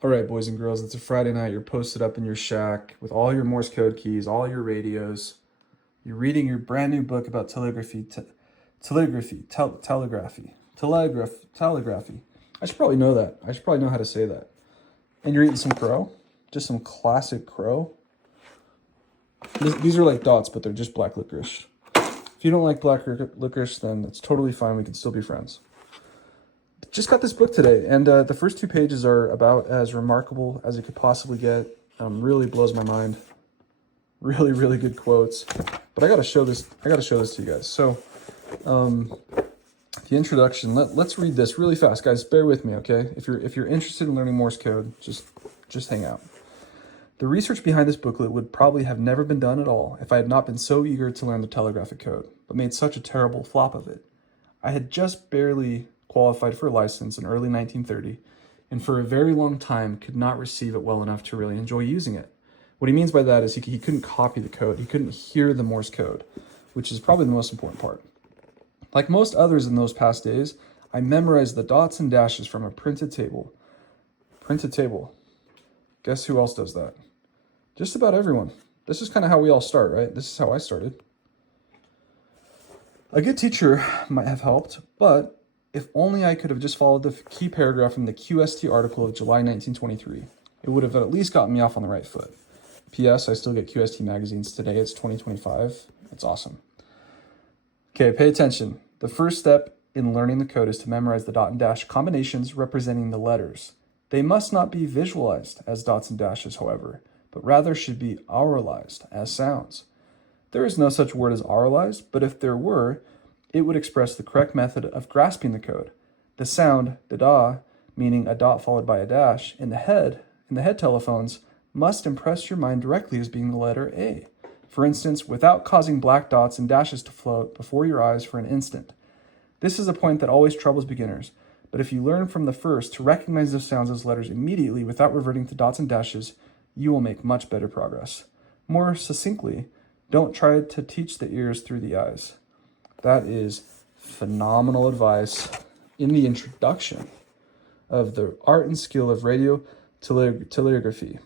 All right, boys and girls, it's a Friday night. You're posted up in your shack with all your Morse code keys, all your radios. You're reading your brand new book about telegraphy. I should probably know that. I should probably know how to say that. And you're eating some crow, just some classic crow. These are like dots, but they're just black licorice. If you don't like black licorice, then it's totally fine. We can still be friends. Just got this book today, and the first 2 pages are about as remarkable as it could possibly get. Really blows my mind. Really, really good quotes. But I gotta show this to you guys. So, the introduction. Let's read this really fast, guys. Bear with me, okay? If you're interested in learning Morse code, just hang out. The research behind this booklet would probably have never been done at all if I had not been so eager to learn the telegraphic code, but made such a terrible flop of it. I had just barely qualified for a license in early 1930, and for a very long time could not receive it well enough to really enjoy using it. What he means by that is he couldn't copy the code. He couldn't hear the Morse code, which is probably the most important part. Like most others in those past days, I memorized the dots and dashes from a printed table. Printed table. Guess who else does that? Just about everyone. This is kind of how we all start, right? This is how I started. A good teacher might have helped, but if only I could have just followed the key paragraph in the QST article of July 1923, it would have at least gotten me off on the right foot. P.S. I still get QST magazines today. It's 2025. It's awesome. Okay, pay attention. The first step in learning the code is to memorize the dot and dash combinations representing the letters. They must not be visualized as dots and dashes, however, but rather should be auralized as sounds. There is no such word as auralized, but if there were, it would express the correct method of grasping the code. The sound, da, meaning a dot followed by a dash, in the head telephones, must impress your mind directly as being the letter A. For instance, without causing black dots and dashes to float before your eyes for an instant. This is a point that always troubles beginners, but if you learn from the first to recognize those sounds as letters immediately without reverting to dots and dashes, you will make much better progress. More succinctly, don't try to teach the ears through the eyes. That is phenomenal advice in the introduction of the art and skill of radio telegraphy.